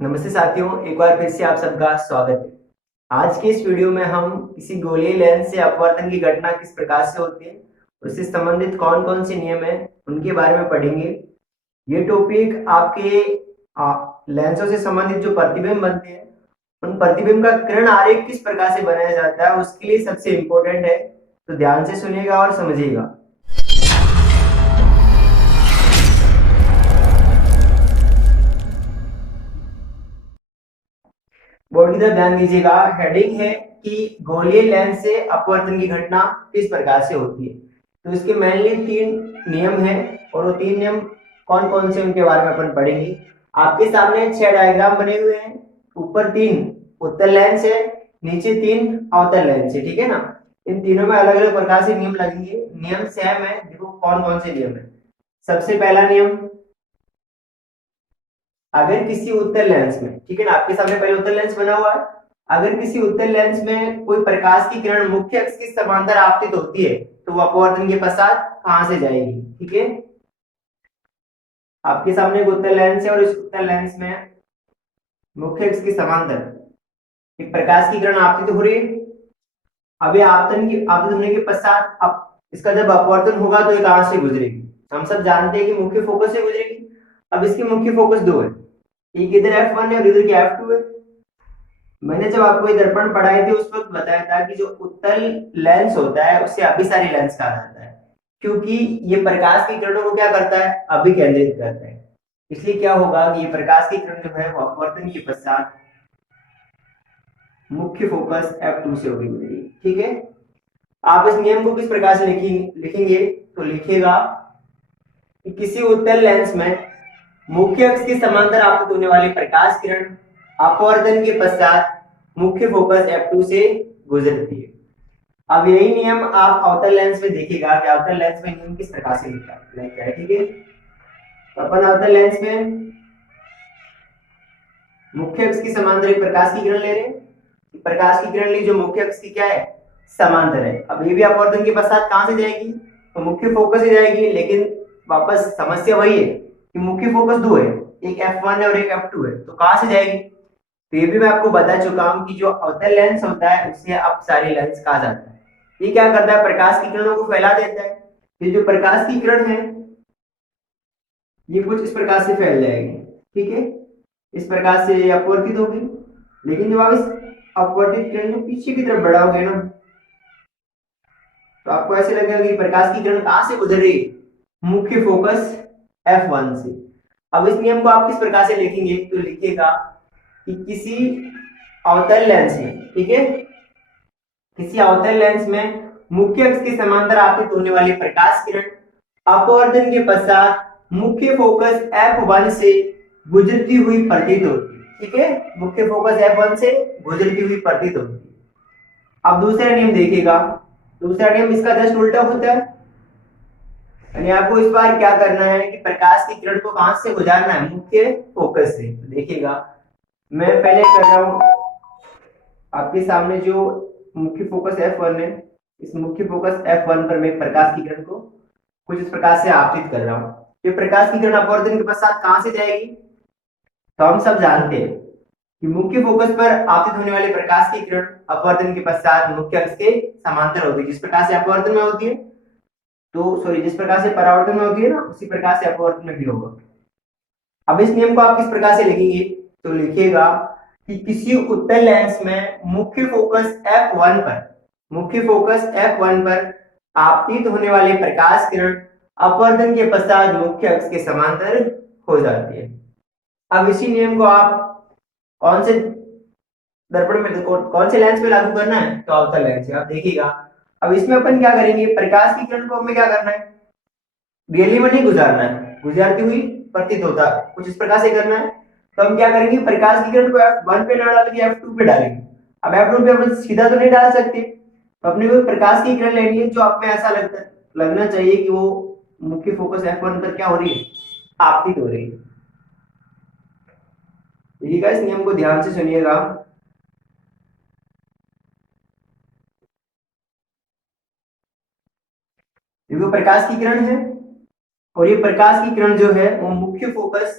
नमस्ते साथियों, एक बार फिर से आप सबका स्वागत है। आज के इस वीडियो में हम किसी गोलीय लेंस से अपवर्तन की घटना किस प्रकार से होती है, उससे संबंधित कौन कौन से नियम हैं, उनके बारे में पढ़ेंगे। ये टॉपिक आपके लेंसों से संबंधित जो प्रतिबिंब बनते हैं, उन प्रतिबिंब का किरण आरेख किस प्रकार से बनाया जाता है, उसके लिए सबसे इम्पोर्टेंट है। तो ध्यान से सुनिएगा और समझिएगा। बोर्ड की तरफ ध्यान दीजिएगा। हेडिंग है कि गोलीय लेंस से अपवर्तन की घटना किस प्रकार से होती है। तो इसके मेनली 3 नियम हैं और वो 3 नियम कौन कौन से उनके बारे में अपन पढ़ेंगे। आपके सामने 6 डायग्राम बने हुए हैं। ऊपर 3 उत्तल लेंस है, नीचे 3 अवतल लेंस है, ठीक है ना। इन तीनों में अलग अलग प्रकार से नियम लगेंगे। नियम सेम है। देखो कौन कौन से नियम है। सबसे पहला नियम, अगर किसी उत्तल लेंस में, ठीक है ना, आपके सामने पहले उत्तल लेंस बना हुआ है। अगर किसी उत्तल लेंस में कोई प्रकाश की किरण मुख्य अक्ष के समांतर आपतित होती है तो वो अपवर्तन के पश्चात कहां से जाएगी। ठीक है, आपके सामने एक उत्तल लेंस है और इस उत्तल लेंस में मुख्य अक्ष के समांतर एक प्रकाश की किरण आपतित हो रही है। अभी आपतित होने के पश्चात अब इसका जब अपवर्तन होगा तो ये कहां से गुजरेगी। हम सब जानते हैं कि मुख्य फोकस से गुजरेगी। अब इसकी मुख्य फोकस 2 है, एक इधर F1 है और इधर की F2 है। मैंने जब आपको ये दर्पण पढ़ाए थे उस वक्त बताया था कि जो उत्तल लेंस होता है उससे अभिसारी लेंस कहा जाता है, क्योंकि ये प्रकाश की किरणों को क्या करता है, अभिकेंद्रित करता है। इसलिए क्या होगा कि ये प्रकाश की किरण जो है वो अपवर्तन के पश्चात मुख्य फोकस F2 से होगी गुजरेगी। ठीक है, आप इस नियम को किस प्रकार से लिखेंगे तो लिखिएगा कि किसी उत्तल लेंस में मुख्य अक्ष के समांतर आपतित होने वाली प्रकाश किरण अपवर्तन के पश्चात मुख्य फोकस F2 से गुजरती है। अब यही नियम आप अवतल लेंस में देखिएगा कि अवतल लेंस में नियम किस प्रकार से लिखा है। ठीक है, तो अपन अवतल लेंस में मुख्य अक्ष की समांतर एक प्रकाश की किरण ले रहे हैं। प्रकाश की किरण ली जो मुख्य अक्ष की क्या है, समांतर है। अब ये भी अपवर्तन के पश्चात कहां से जाएगी, तो मुख्य फोकस से जाएगी। लेकिन वापस समस्या वही है कि मुख्य फोकस 2 है, एक F1 है और एक F2 है, तो कहां से जाएगी। तो ये भी मैं आपको बता चुका हूं कि जो अवतल लेंस होता है उसे अपसारी लेंस कहा जाता है। ये क्या करता है, प्रकाश की किरणों को फैला देता है। ये जो प्रकाश की किरण है ये कुछ इस प्रकार से फैल जाएगी। ठीक है, इस प्रकार से ये अपवर्तित होगी। लेकिन जब आप इस अपवर्तित किरण को पीछे की तरफ बढ़ाओगे ना तो आपको ऐसे लगेगा कि प्रकाश की किरण कहां से गुजर रही है, मुख्य फोकस F1 से। अब इस नियम को आप किस प्रकार से लिखेंगे तो लिखिएगा कि किसी अवतल लेंस में, ठीक है, किसी अवतल लेंस में मुख्य अक्ष के समांतर आपतित होने वाली प्रकाश किरण अपवर्तन के पश्चात मुख्य फोकस F1 से गुजरती हुई प्रतीत होती है। ठीक है, मुख्य फोकस F1 से गुजरती हुई प्रतीत होती है। अब दूसरा नियम देखिएगा। दूसरा नियम इसका जस्ट उल्टा होता है। यानी आपको इस बार क्या करना है कि प्रकाश की किरण को कहां से गुजारना है, मुख्य फोकस से। तो देखिएगा मैं पहले कर रहा हूं आपके सामने जो मुख्य फोकस F1 है, इस मुख्य फोकस F1 पर मैं प्रकाश की किरण को कुछ इस प्रकार से आपतित कर रहा हूं। ये प्रकाश की किरण अपवर्तन के पश्चात कहां से जाएगी, तो हम सब जानते हैं कि मुख्य फोकस पर आपतित होने वाले प्रकाश की किरण अपवर्तन के पश्चात मुख्य अक्ष के समांतर होती है। जिस प्रकार से अपवर्तन में होती है तो सॉरी जिस प्रकार से परावर्तन में होती है ना, उसी प्रकार से अपवर्तन में भी होगा। अब इस नियम को आप किस प्रकार से लिखेंगे तो लिखिएगा कि किसी उत्तल लेंस में मुख्य फोकस F1 पर, मुख्य फोकस F1 पर आपतित होने वाली प्रकाश किरण अपवर्तन के पश्चात मुख्य अक्ष के समांतर हो जाती है। अब इसी नियम को आप कौन से दर्पण में, कौन से लेंस में लागू करना है, तो अवतल लेंस में। आप देखिएगा अब इसमें अपन क्या करेंगे, प्रकाश की किरण को हमें क्या करना है, रियली में नहीं गुजारना है, गुजारती हुई प्रतीत होता है, कुछ इस प्रकार से करना है। तो हम क्या करेंगे, प्रकाश की किरण को F1 पे ना डाल के F2 पे डालेंगे। अब F2 पे अपन सीधा तो नहीं डाल सकते, तो अपने को प्रकाश की किरण लेनी है जो आप में ऐसा लगना चाहिए कि वो मुख्य फोकस F1 पर क्या हो रही है, आपतित हो रही है। देखिएगा इस नियम को ध्यान से सुनिएगा। देखो प्रकाश की किरण है और ये प्रकाश की किरण जो है वो मुख्य फोकस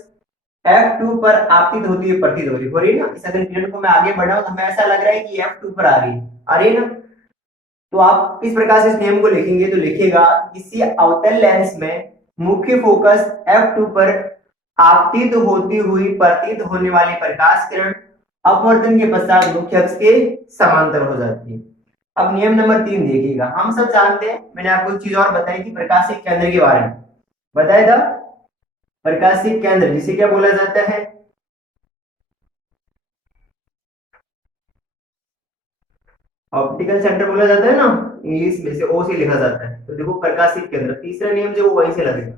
F2 पर आपतित होती है प्रतीत हो रही है ना। इस अगर किरण को मैं आगे बढ़ाऊं तो हमें ऐसा लग रहा है कि F2 पर आ रही है ना। तो आप इस प्रकार से इस नियम को लिखेंगे तो लिखेगा किसी अवतल लेंस में मुख्य फोकस F2 पर आपतित होती हुई प्रतीत होने वाली प्रकाश किरण अपवर्तन के पश्चात मुख्य अक्ष के समांतर हो जाती है। अब नियम नंबर 3 देखिएगा। हम सब जानते हैं, मैंने आपको एक चीज और बताई थी प्रकाशिक केंद्र के बारे में, बताया था प्रकाशिक केंद्र जिसे क्या बोला जाता है, ऑप्टिकल सेंटर बोला जाता है ना, इंग्लिश में से ओ से लिखा जाता है। तो देखो प्रकाशिक केंद्र, तीसरा नियम जो वहीं से लगेगा,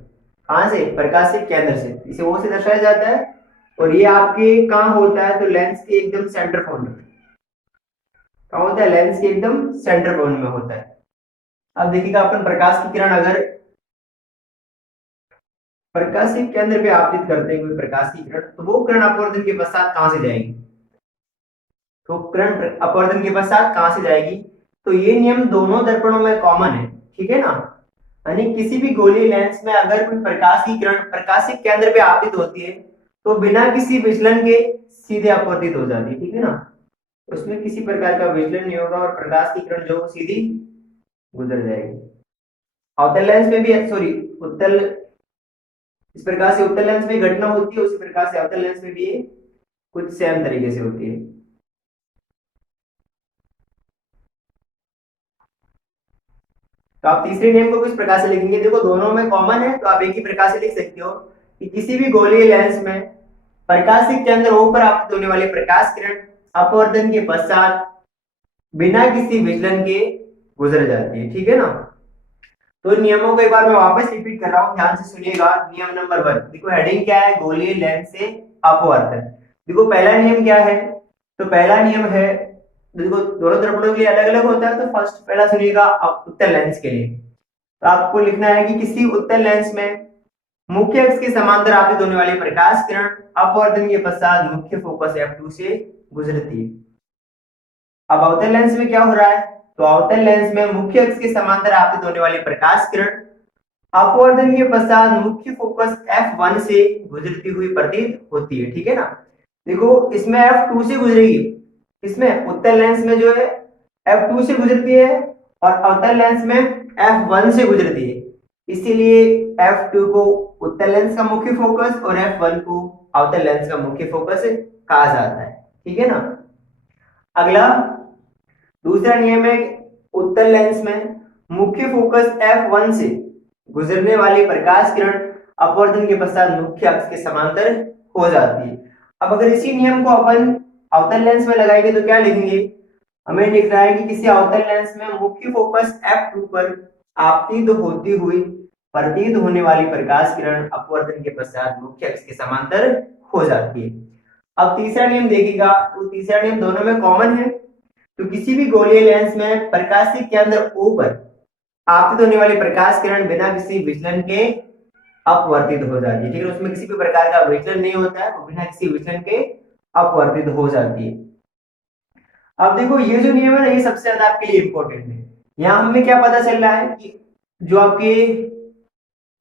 कहां से, प्रकाशिक केंद्र से, इसे ओ से दर्शाया जाता है। और ये आपके कहां होता है, तो लेंस के एकदम सेंटर पॉइंट में, कहां होता है, लेंस के एकदम सेंटर पॉइंट में होता है। अब देखिएगा अपन प्रकाश की किरण अगर प्रकाशिक केंद्र पे आपतित करते हैं कोई प्रकाश की किरण, तो वो किरण अपवर्तन के पश्चात कहां से जाएगी, तो किरण अपवर्तन के पश्चात कहां से जाएगी। तो ये नियम दोनों दर्पणों में कॉमन है, ठीक है ना। यानी किसी भी गोलीय लेंस में अगर कोई प्रकाश की किरण प्रकाशिक केंद्र पे आपतित होती है तो बिना किसी विचलन के सीधे अपवर्तित हो जाती है, ठीक है ना। उसमें किसी प्रकार का विचलन नहीं होगा और प्रकाश की किरण जो सीधी गुजर जाएगी। अवतल लेंस में भी, सॉरी उत्तल, इस प्रकार से उत्तल लेंस में घटना होती है, उसी प्रकार से अवतल लेंस में भी कुछ सेम तरीके से होती है। तो आप तीसरे नियम को किस प्रकार से लिखेंगे, देखो दोनों में कॉमन है तो आप एक ही प्रकार से लिख सकते हो कि किसी भी गोलीय लेंस में प्रकाशिक केंद्र O पर आपतित होने वाली प्रकाश किरण अपवर्तन के पश्चात बिना किसी विचलन के गुजर जाती है, ठीक है ना। तो नियमों को एक बार मैं वापस रिपीट कर रहा हूं, ध्यान से सुनिएगा। नियम नंबर 1, देखो हेडिंग क्या है, गोलीय लेंस से अपवर्तन। देखो पहला नियम क्या है, तो पहला नियम है, देखो दोनों दर्पणों के लिए अलग अलग होता है। तो फर्स्ट पहला सुनिएगा उत्तल लेंस के लिए, तो आपको लिखना है कि किसी उत्तल लेंस में मुख्य अक्ष के समांतर आपतित होने वाली प्रकाश किरण अपवर्तन के पश्चात मुख्य फोकस F2 से गुजरती है। अब अवतल लेंस में क्या हो रहा है, तो अवतल लेंस में मुख्य अक्ष के समांतर आपतित होने वाली प्रकाश किरण अपवर्तन के पश्चात मुख्य फोकस F1 से गुजरती हुई प्रतीत होती है, ठीक है ना। देखो इसमें F2 से गुजरेगी, इसमें उत्तल लेंस में जो है F2 से गुजरती है और अवतल लेंस में F1 से गुजरती है। इसीलिए F2 को उत्तल लेंस का मुख्य फोकस और F1 को अवतल लेंस का मुख्य फोकस कहा जाता है, ठीक है ना। अगला दूसरा नियम है, उत्तल लेंस में मुख्य फोकस F1 से गुजरने वाली प्रकाश किरण अपवर्तन के पश्चात मुख्य अक्ष के समांतर हो जाती है। अब अगर इसी नियम को अपन अवतल लेंस में लगाएंगे तो क्या लिखेंगे, हमें लिख रहा है कि किसी अवतल लेंस में मुख्य फोकस F2 पर आपतित होती हुई प्रतीत होने वाली प्रकाश किरण अपवर्तन के पश्चात मुख्य अक्ष के समांतर हो जाती है। अब तीसरा नियम देखिएगा, तो तीसरा नियम दोनों में कॉमन है। तो किसी भी गोलीय लेंस में प्रकाशिक केंद्र O पर आपतित होने वाली प्रकाश किरण बिना किसी विचलन के अपवर्तित हो जाती है, ठीक है। उसमें किसी भी प्रकार का विचलन नहीं होता है, वो बिना किसी विचलन के अपवर्तित हो जाती है। अब देखो ये जो नियम है ना, ये सबसे ज्यादा आपके लिए इंपॉर्टेंट है। यहाँ हमें क्या पता चल रहा है कि जो आपके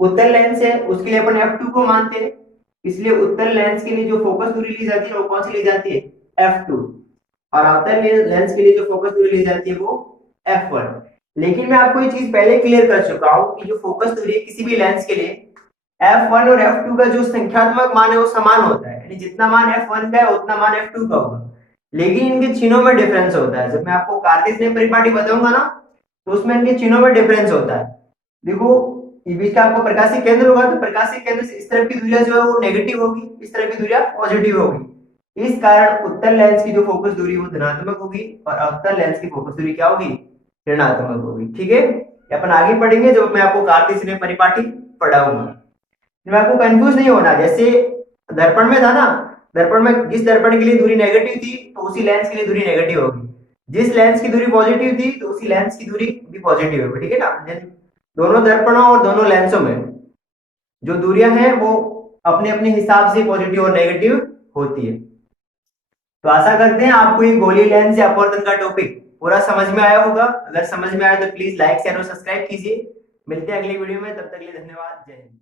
उत्तल लेंस है उसके लिए अपन F2 को मानते हैं, इसलिए उत्तल लेंस के लिए जो फोकस दूरी ली जाती है वो कौन सी ली जाती है, F2, और अवतल लेंस के लिए जो फोकस दूरी ली जाती है वो F1। लेकिन मैं आपको ये चीज पहले क्लियर कर चुका हूं कि जो फोकस दूरी है किसी भी लेंस के लिए F1 और F2 का जो संख्यात्मक मान है वो समान होता है, यानी जितना मान F1 का है उतना मान F2 का होगा। लेकिन इनके चिन्हों में डिफरेंस होता है। जब मैं आपको कार्तीय स्नेह परिपाटी बताऊंगा ना तो उसमें इनके चिन्हों में डिफरेंस होता है। देखो ये बीच का आपको प्रकाशिक केंद्र होगा, तो प्रकाशिक केंद्र से इस तरफ की दूरियां जो है वो नेगेटिव होगी, इस तरफ की दूरियां पॉजिटिव होगी। इस कारण उत्तल लेंस की जो फोकस दूरी वो धनात्मक होगी और अवतल लेंस की फोकस दूरी क्या होगी, ऋणात्मक होगी, ठीक है। ये अपन आगे पढ़ेंगे जब मैं आपको कार्तीय स्नेह परिपाटी पढ़ाऊंगा। मैं आपको कंफ्यूज नहीं होना, जैसे दर्पण में था ना, दर्पण में जिस दर्पण के लिए दूरी नेगेटिव थी तो उसी लेंस के लिए दूरी नेगेटिव होगी, जिस लेंस की दूरी पॉजिटिव थी तो उसी लेंस की दूरी भी पॉजिटिव होगी, ठीक है ना। दोनों दर्पणों और दोनों लेंसों में जो दूरियां हैं वो अपने अपने हिसाब से पॉजिटिव और नेगेटिव होती है। तो आशा करते हैं आपको ये गोलीय लेंस या अपवर्तन का टॉपिक पूरा समझ में आया होगा। अगर समझ में आया तो प्लीज लाइक शेयर और सब्सक्राइब कीजिए। मिलते हैं अगली वीडियो में, तब तक के लिए धन्यवाद, जय हिंद।